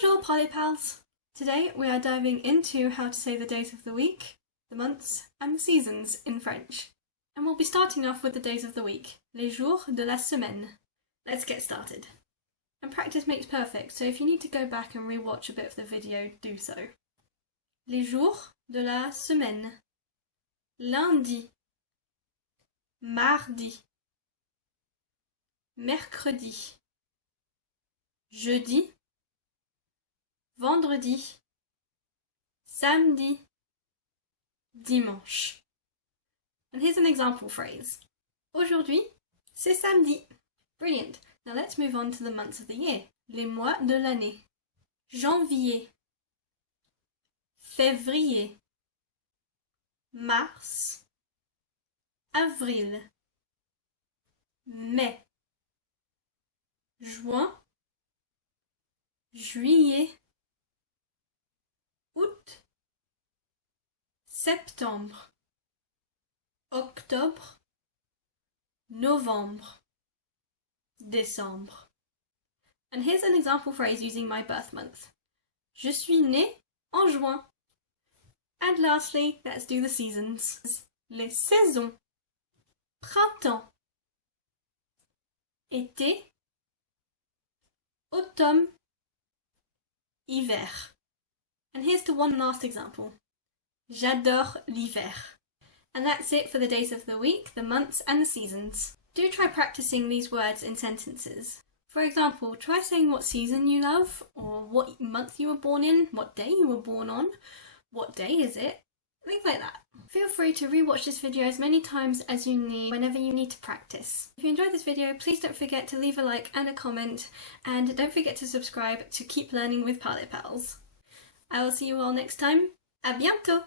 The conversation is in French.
Bonjour, Parley Pals! Today we are diving into how to say the days of the week, the months, and the seasons in French. And we'll be starting off with the days of the week, les jours de la semaine. Let's get started. And practice makes perfect, so if you need to go back and re-watch a bit of the video, do so. Les jours de la semaine. Lundi, mardi, mercredi, jeudi, vendredi, samedi, dimanche. And here's an example phrase. Aujourd'hui, c'est samedi. Brilliant. Now let's move on to the months of the year. Les mois de l'année. Janvier, février, mars, avril, mai, juin, juillet, août, septembre, octobre, novembre, décembre. And here's an example phrase using my birth month. Je suis né en juin. And lastly, let's do the seasons. Les saisons. Printemps, été, automne, hiver. And here's to one last example. J'adore l'hiver. And that's it for the days of the week, the months, and the seasons. Do try practicing these words in sentences. For example, try saying what season you love, or what month you were born in, what day you were born on, what day is it, things like that. Feel free to rewatch this video as many times as you need whenever you need to practice. If you enjoyed this video, please don't forget to leave a like and a comment, and don't forget to subscribe to keep learning with Parley Pals. I will see you all next time. À bientôt!